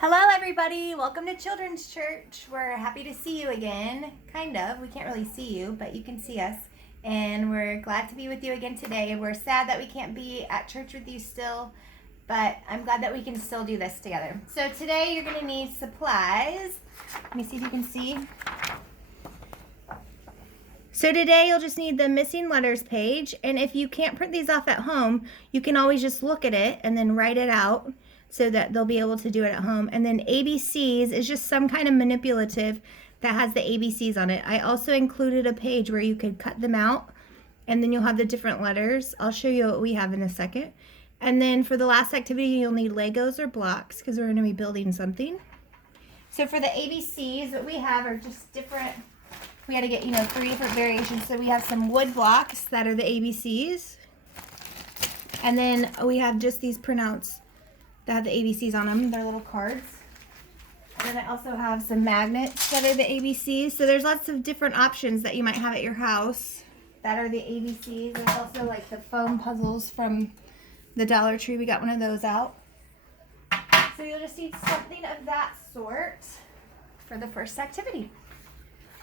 Hello everybody, welcome to Children's Church. We're happy to see you again, kind of. We can't really see you, but you can see us. And we're glad to be with you again today. We're sad that we can't be at church with you still, but I'm glad that we can still do this together. So today you're going to need supplies. Let me see if you can see. So today you'll just need the missing letters page, and if you can't print these off at home, you can always just look at it and then write it out so that they'll be able to do it at home. And then ABCs is just some kind of manipulative that has the ABCs on it. I also included a page where you could cut them out and then you'll have the different letters. I'll show you what we have in a second. And then for the last activity, you'll need Legos or blocks because we're going to be building something. So for the ABCs, what we have are just different. We had to get, 3 different variations. So we have some wood blocks that are the ABCs. And then we have just these printouts that have the ABCs on them. They're little cards. And then I also have some magnets that are the ABCs. So there's lots of different options that you might have at your house that are the ABCs. There's also like the foam puzzles from the Dollar Tree. We got one of those out. So you'll just need something of that sort for the first activity.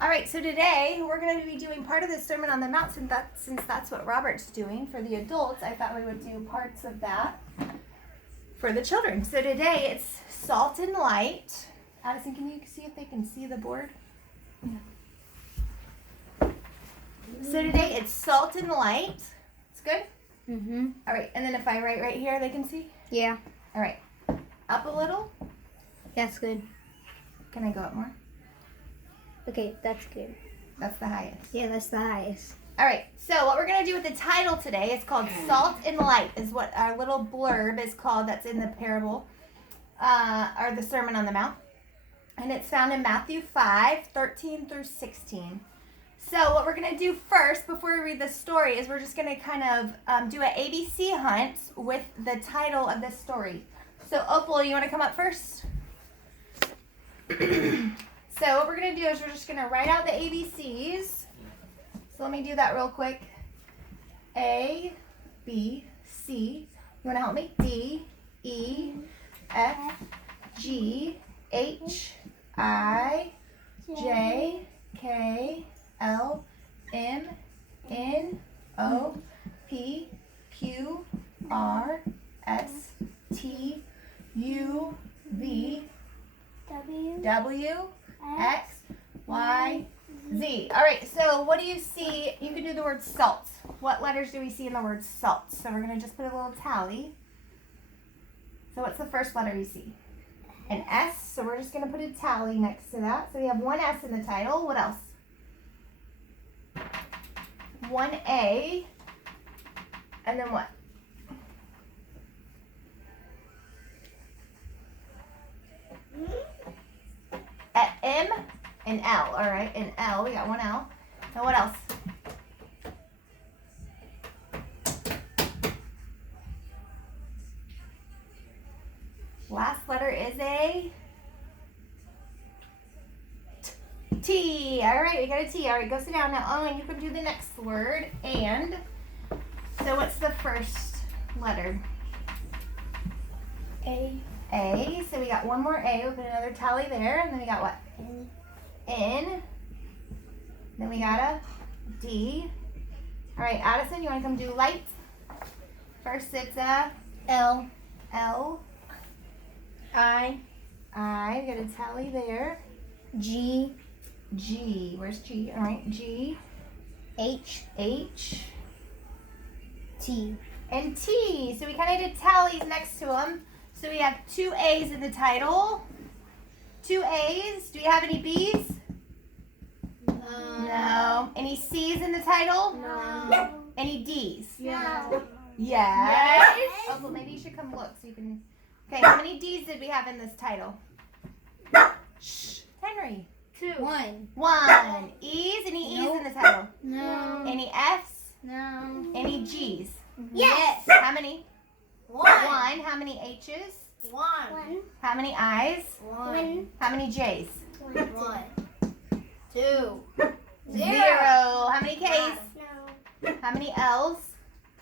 All right, so today we're going to be doing part of the Sermon on the Mount since that's what Robert's doing for the adults. I thought we would do parts of that for the children. So today it's salt and light. Addison, can you see if they can see the board? Yeah. So today it's salt and light. It's good? Mm-hmm. All right, and then if I write right here, they can see? Yeah. All right. Up a little? That's good. Can I go up more? Okay, that's good. That's the highest. Yeah, that's the highest. All right, so what we're going to do with the title today is called Salt and Light, is what our little blurb is called that's in the parable, or the Sermon on the Mount. And it's found in Matthew 5:13 through 16. So what we're going to do first, before we read the story, is we're just going to kind of do an ABC hunt with the title of this story. So Opal, you want to come up first? So what we're going to do is we're just going to write out the ABCs. So let me do that real quick. A, B, C. You want to help me? D, E, F, G, H, I, J, K, L, M, N, O, P, Q, R, S, T, U, V, W, X, Y, Z. All right, so what do you see? You can do the word salt. What letters do we see in the word salt? So we're going to just put a little tally. So what's the first letter you see? An S, so we're just going to put a tally next to that. So we have one S in the title. What else? One A. And then what? M and L, all right, and L, we got one L. Now what else? Last letter is a T. All right, we got a T. All right, go sit down now. Oh, and you can do the next word, and. So what's the first letter? A. A, so we got one more A, we'll put another tally there, and then we got what? N. Then we got a D. All right, Addison, you want to come do light? First it's a L. L. I. I, we got a tally there. G. G, where's G? All right, G. H. H. T. And T, so we kind of did tallies next to them. So we have 2 A's in the title. 2 A's. Do you have any B's? No. Any C's in the title? No. Any D's? No. Yes. Oh, well, maybe you should come look so you can. Okay, how many D's did we have in this title? Shh. Henry. 2. 1. 1. E's? Any E's in the title? No. Any F's? No. Any G's? Yes. How many? 1. How many H's? 1. How many I's? 1. How many J's? 1. 2. 0. How many K's? No. How many L's?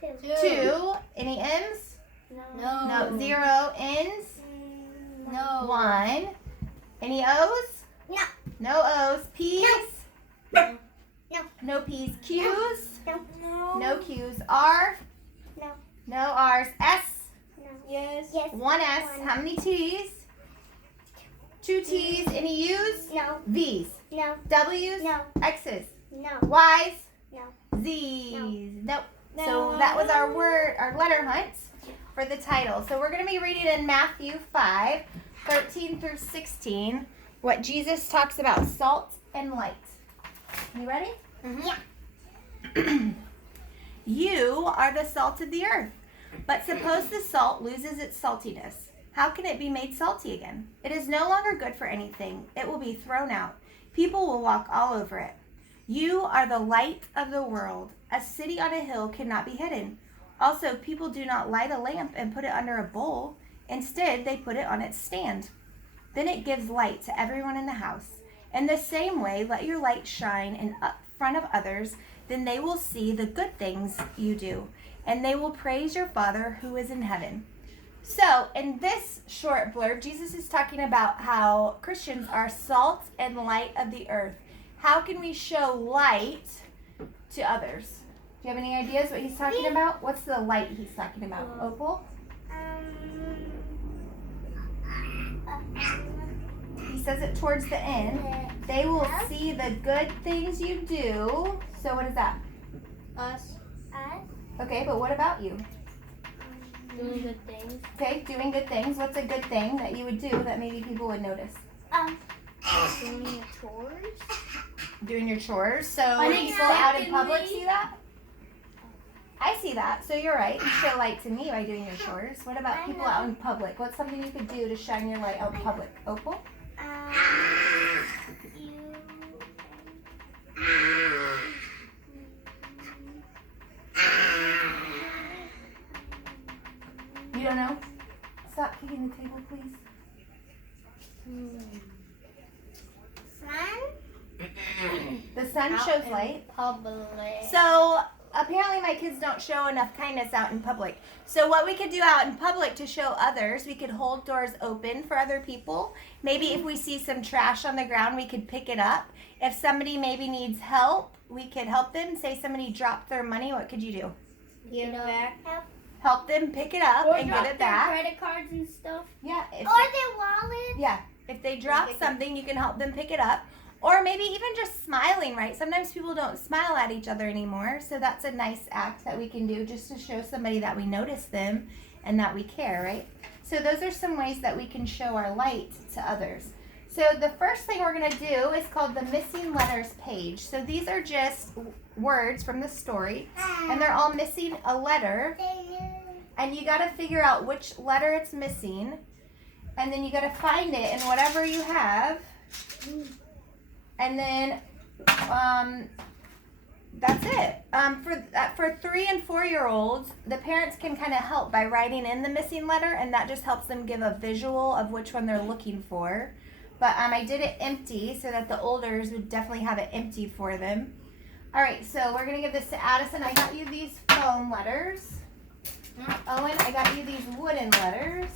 2. 2. Any M's? No. No. 0 N's? No. 1. Any O's? No. No O's. P's? No. No. No P's. Q's? No. No Q's. R? No. No R's. S? No. Yes. 1 S. One. How many T's? 2 T's. Any U's? No. V's? No. W's? No. X's? No. Y's? No. Z's? Nope. No. So that was our letter hunt for the title. So we're going to be reading in Matthew 5, 13 through 16, what Jesus talks about salt and light. You ready? Yeah. You are the salt of the earth. But suppose the salt loses its saltiness. How can it be made salty again? It is no longer good for anything. It will be thrown out. People will walk all over it. You are the light of the world. A city on a hill cannot be hidden. Also, people do not light a lamp and put it under a bowl. Instead, they put it on its stand. Then it gives light to everyone in the house. In the same way, let your light shine in front of others. Then they will see the good things you do, and they will praise your Father who is in heaven. So, in this short blurb, Jesus is talking about how Christians are salt and light of the earth. How can we show light to others? Do you have any ideas what he's talking about? What's the light he's talking about? Opal? He says it towards the end. They will see the good things you do. So what is that? Us. Okay, but what about you? Doing good things. Okay, doing good things. What's a good thing that you would do that maybe people would notice? Doing your chores. Doing your chores. So people out in public see that? I see that. So you're right. You show light to me by doing your chores. What about people out in public? What's something you could do to shine your light out in public? Opal? You don't know? Stop kicking the table, please. The sun shows light. Public. So apparently my kids don't show enough kindness out in public. So what we could do out in public to show others, we could hold doors open for other people. Maybe if we see some trash on the ground, we could pick it up. If somebody maybe needs help, we could help them. Say somebody dropped their money, what could you do? Give it back. Help them pick it up and get it back. Credit cards and stuff. Yeah. Or their wallet. Yeah. If they drop something, you can help them pick it up. Or maybe even just smiling, right? Sometimes people don't smile at each other anymore. So that's a nice act that we can do just to show somebody that we notice them and that we care, right? So those are some ways that we can show our light to others. So the first thing we're going to do is called the missing letters page. So these are just words from the story, and they're all missing a letter. And you got to figure out which letter it's missing. And then you got to find it in whatever you have. And then that's it. For 3 and 4-year-olds, the parents can kind of help by writing in the missing letter, and that just helps them give a visual of which one they're looking for. But I did it empty so that the olders would definitely have it empty for them. All right, so we're gonna give this to Addison. I got you these foam letters. Owen, I got you these wooden letters.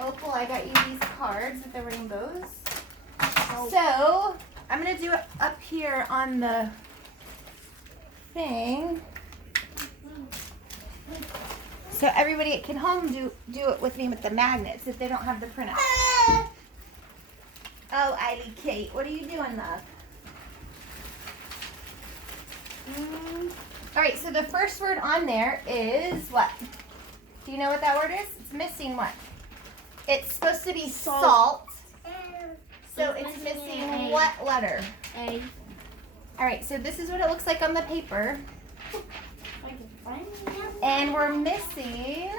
Opal, I got you these cards with the rainbows. So, I'm going to do it up here on the thing. So everybody at home do it with me with the magnets if they don't have the printout. Oh, Eily Kate, what are you doing, love? All right, so the first word on there is what? Do you know what that word is? It's missing what? It's supposed to be salt. So it's missing what letter? A. All right, so this is what it looks like on the paper. I can find it. And we're missing...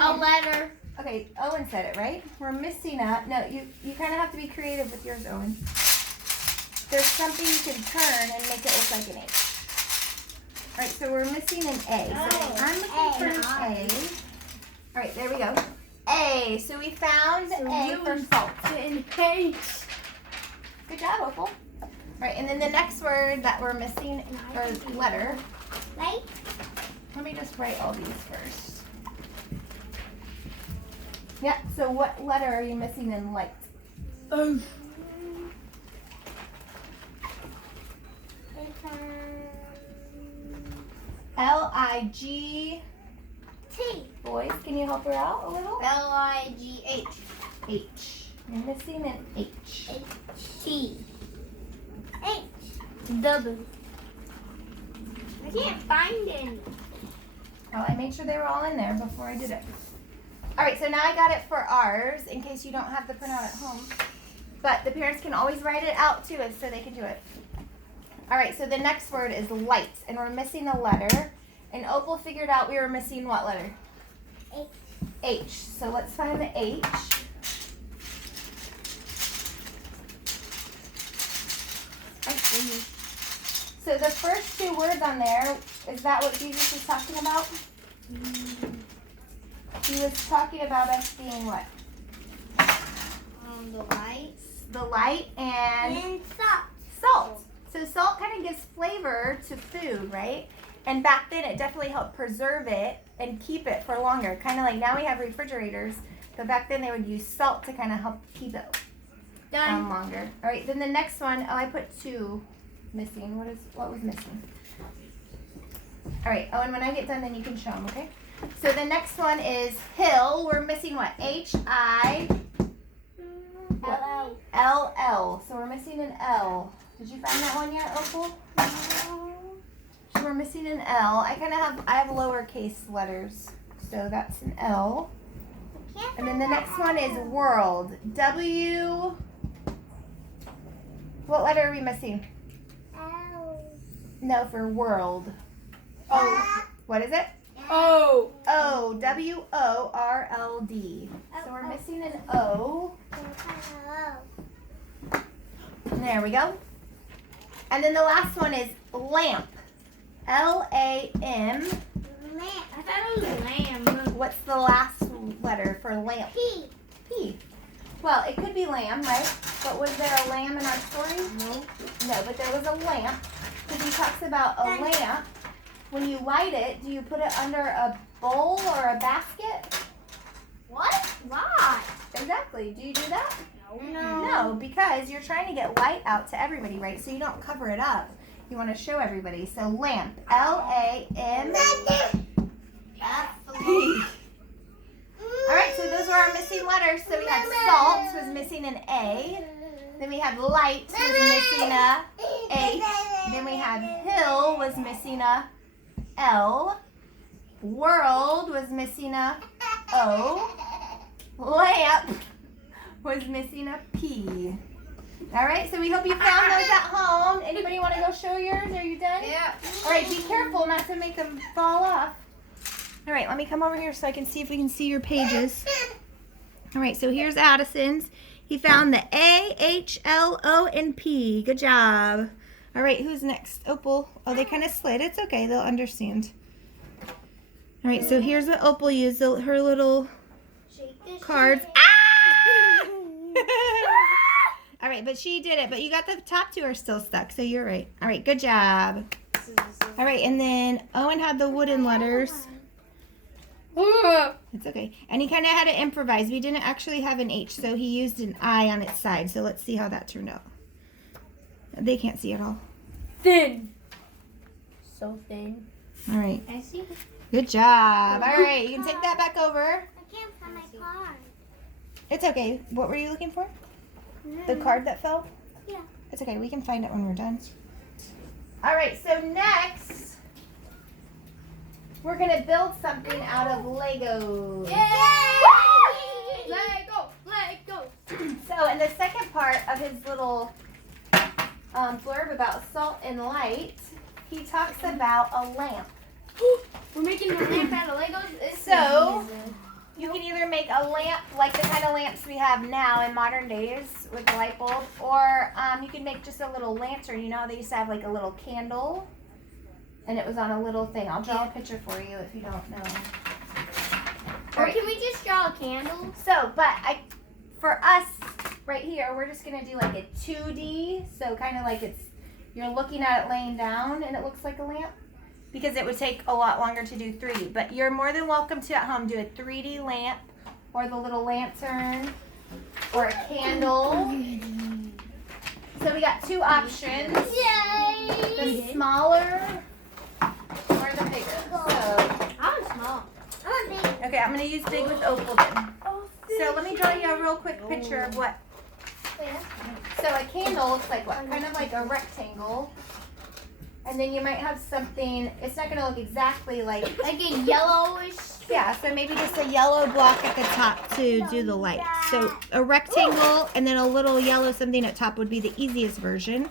A letter. Okay, Owen said it, right? We're missing a... No, you kind of have to be creative with yours, Owen. There's something you can turn and make it look like an A. All right, so we're missing an A. So I'm looking for an A. All right, there we go. A. So we found A for salt. In page. Good job, Opal. All right, and then the next word that we're missing, or letter. Right? Let me just write all these first. Yeah, so what letter are you missing in light? Oh. L-I-G. T. Boys, can you help her out a little? L-I-G-H. H. You're missing an H. T. H. W. I can't find any. Well, I made sure they were all in there before I did it. All right, so now I got it for ours in case you don't have the printout at home. But the parents can always write it out too so they can do it. All right, so the next word is light, and we're missing a letter. And Opal figured out we were missing what letter? H. H. So let's find the H. I see. So the first two words on there, is that what Jesus was talking about? He was talking about us being what? The lights. The light and salt. salt. So salt kind of gives flavor to food, right? And back then it definitely helped preserve it and keep it for longer. Kind of like now we have refrigerators, but back then they would use salt to kind of help keep it Done. longer. All right, then the next one, oh, I put 2 missing. What was missing? All right, oh, and when I get done, then you can show them, okay? So the next one is hill. We're missing what? L-L. L-L. So we're missing an L. Did you find that one yet, Opal? So we're missing an L. I have lowercase letters. So that's an L. And then the next one is world. W. What letter are we missing? L. No, for world. Oh, what is it? O. O. W-O-R-L-D. So we're missing an O. There we go. And then the last one is lamp. L-A-M. I thought it was lamb. What's the last letter for lamp? P. P. Well, it could be lamb, right? But was there a lamb in our story? No. No, but there was a lamp. Because he talks about a lamp. When you light it, do you put it under a bowl or a basket? What? Why? Exactly. Do you do that? No. No, because you're trying to get light out to everybody, right? So you don't cover it up. You want to show everybody. So lamp. L-A-M. P. All right, so those were our missing letters. So we had salt was missing an A. Then we had light was missing a H. Then we had hill was missing a L. World was missing a O. Lamp was missing a P. All right, so we hope you found those at home. Anybody want to go show yours? Are you done? Yeah. All right, be careful not to make them fall off. All right, let me come over here so I can see if we can see your pages. All right, so here's Addison's. He found the A, H, L, O, and P. Good job. All right, who's next? Opal. Oh, they kind of slid. It's okay. They'll understand. All right, so here's what Opal used. Her little cards. Ah! All right, but she did it. But you got the top 2 are still stuck, so you're right. All right, good job. All right, and then Owen had the wooden letters. It's okay. And he kind of had to improvise. We didn't actually have an H, so he used an I on its side. So let's see how that turned out. They can't see at all. Thin. So thin. All right. I see. Good job. All right, you can take that back over. I can't find my card. It's okay. What were you looking for? The card that fell? Yeah. It's okay. We can find it when we're done. All right, so next, we're going to build something out of Legos. Yay! Lego! Lego! So in the second part of his little blurb about salt and light, he talks about a lamp. We're making a lamp out of Legos. So, you can either make a lamp like the kind of lamps we have now in modern days with the light bulb, or you can make just a little lantern. You know how they used to have like a little candle, and it was on a little thing. I'll draw a picture for you if you don't know. Or can we just draw a candle? So, for us right here, we're just gonna do like a 2D. So kind of like you're looking at it laying down, and it looks like a lamp. Because it would take a lot longer to do 3D. But you're more than welcome to at home do a 3D lamp or the little lantern, or a candle. So we got two options. Yay! The smaller or the bigger. So, I want small. I want big. okay, I'm going to use big with Opal then. So let me draw you a real quick picture of what. So a candle looks like what? Kind of like a rectangle. And then you might have something, it's not going to look exactly like Like a yellowish. yeah, so maybe just a yellow block at the top to do the light. So a rectangle and then a little yellow something at top would be the easiest version.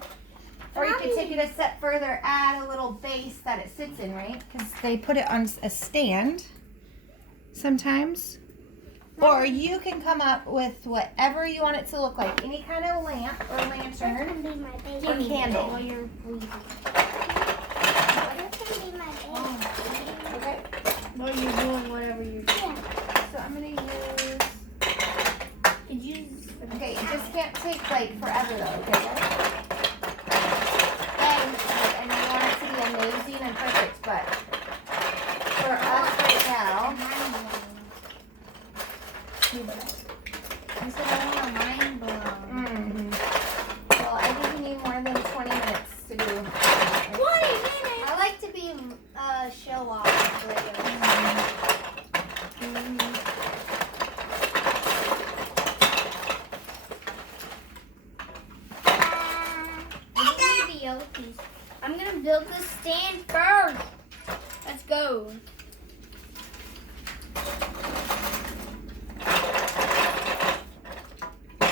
Or you could take it a step further, add a little base that it sits in, right? Because they put it on a stand sometimes. Or you can come up with whatever you want it to look like. Any kind of lamp or lantern or candle. While you're breathing. Okay. While you're doing whatever you're doing. So I'm going to use... Could you? Okay, it just can't take like forever though, okay? And you want it to be amazing and perfect, but for us right now, I said I want a mind blown. well, I think you need more than 20 minutes to do. 20 minutes. I like to be show off later. I'm gonna build the stand first. Let's go.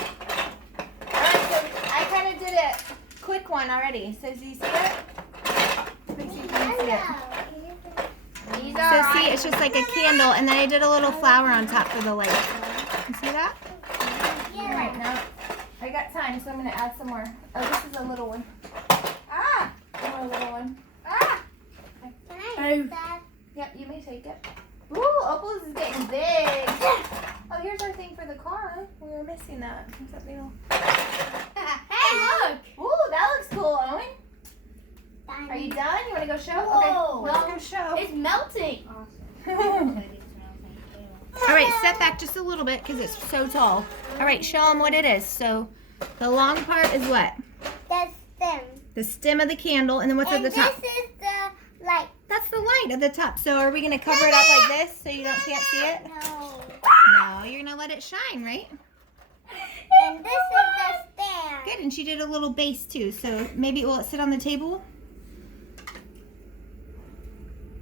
Alright, so I kind of did a quick one already. So do you see it? Let me see if you can see it. These So are see, it's just like a candle, and then I did a little flower on top for the light. You see that? Alright, now I got time, so I'm going to add some more. Oh, this is a little one. Ah! More little one. Ah! Yep, you may take it. Ooh, Opal's is getting big. Oh, here's our thing for the car. We were missing that. What's that little... Hey, look! Ooh, that looks cool, Owen. Are you done? You want to go show? Whoa. Okay, let's go show. It's melting. All right, step back just a little bit because it's so tall. All right, show them what it is. So the long part is what? That's them. The stem of the candle, and then what's at the top? This is the light. That's the light at the top. So are we going to cover it up like this so you can't see it? No. No, you're going to let it shine, right? And this is the stand. Good, and she did a little base too. So maybe will it sit on the table?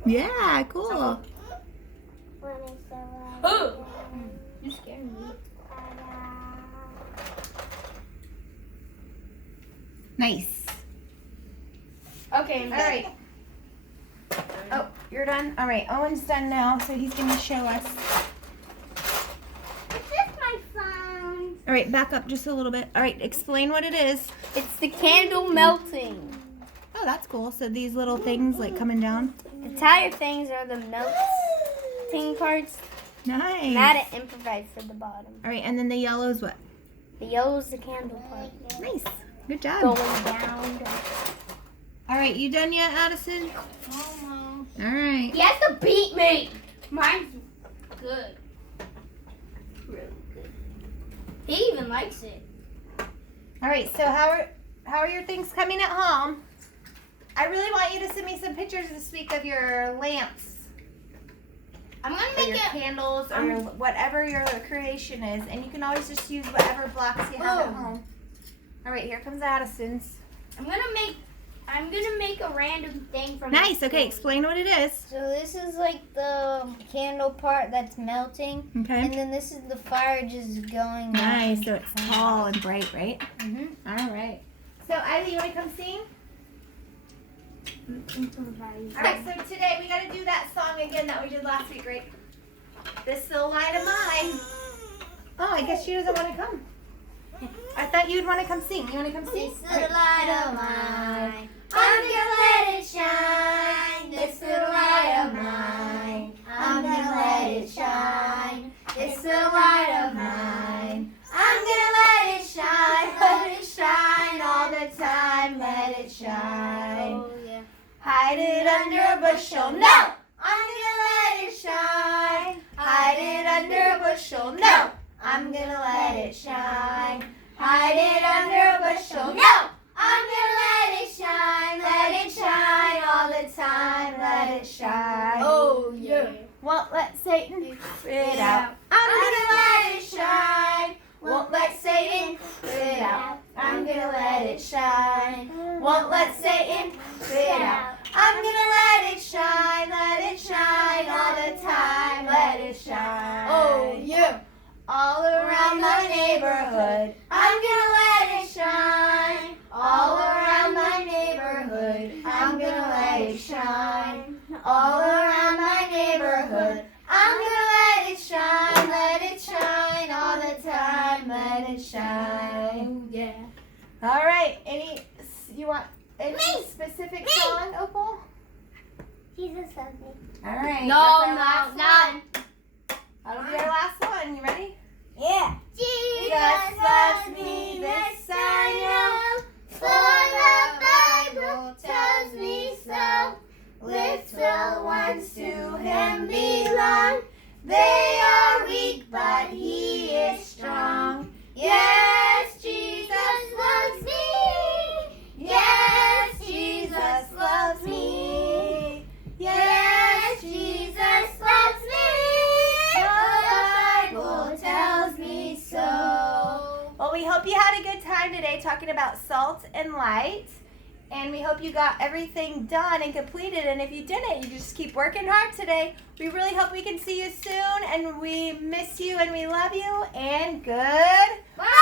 Yeah, cool. Oh! You scared me. Nice. Okay, All right. Oh, you're done? All right, Owen's done now, so he's going to show us. Is this my phone? All right, back up just a little bit. All right, explain what it is. It's the candle melting. Oh, that's cool. So these little things like coming down. The tire things are the melting parts. Nice. Matt improvised for the bottom. All right, and then the yellow is what? The yellow is the candle part. Nice. Good job. Going down. All right, you done yet, Addison? Almost. All right. He has to beat me. Mine's good. Really good. He even likes it. All right, so how are your things coming at home? I really want you to send me some pictures this week of your lamps. I'm gonna Or make your it. candles or your, whatever your creation is. And you can always just use whatever blocks you have at Whoa. home. All right, here comes Addison's. I'm gonna make a random thing from. Nice. Okay, explain what it is. So this is like the candle part that's melting, Okay. and then this is the fire just going. Nice. So it's tall and bright, right? Mhm. All right. So, Ivy, you want to come sing? All right, so today we got to do that song again that we did last week, right? This little light of mine. Oh, I guess she doesn't want to come. I thought you'd want to come sing. You want to come sing? This little light of mine, I'm gonna let it shine. This little light of mine, I'm gonna let it shine. This little light of mine, I'm gonna let it shine all the time. Let it shine. Oh yeah. Hide it under a bushel. No! I'm gonna let it shine. Hide it under a bushel. No, I'm gonna let it shine. Hide it under a bushel. No, I'm gonna let it shine all the time. Let it shine. Oh, yeah. Won't let Satan it out. I'm gonna let it shine. Won't let Satan it out. I'm gonna let it shine. Won't let Satan it out. I'm gonna let it shine all the time. Let it shine. Oh, yeah. All around my neighborhood. I'm gonna let it shine. All around my neighborhood. I'm gonna let it shine. All around my neighborhood. I'm gonna let it shine all the time. Let it shine. Yeah. All right. You want any specific song, Opal? Jesus loves me. All right. No, that's our no, last no. one. That'll be our last one. You ready? Yeah. Jesus loves me, this I know, for the Bible tells me so. Little ones to Him belong. They are weak, but He is strong. Yes, Jesus loves me. Yes, Jesus loves me. Yes, Jesus loves me. The Bible tells me so. Well, we hope you had a good time today talking about salt and light. And we hope you got everything done and completed. And if you didn't, you just keep working hard today. We really hope we can see you soon. And we miss you and we love you. And good. Bye.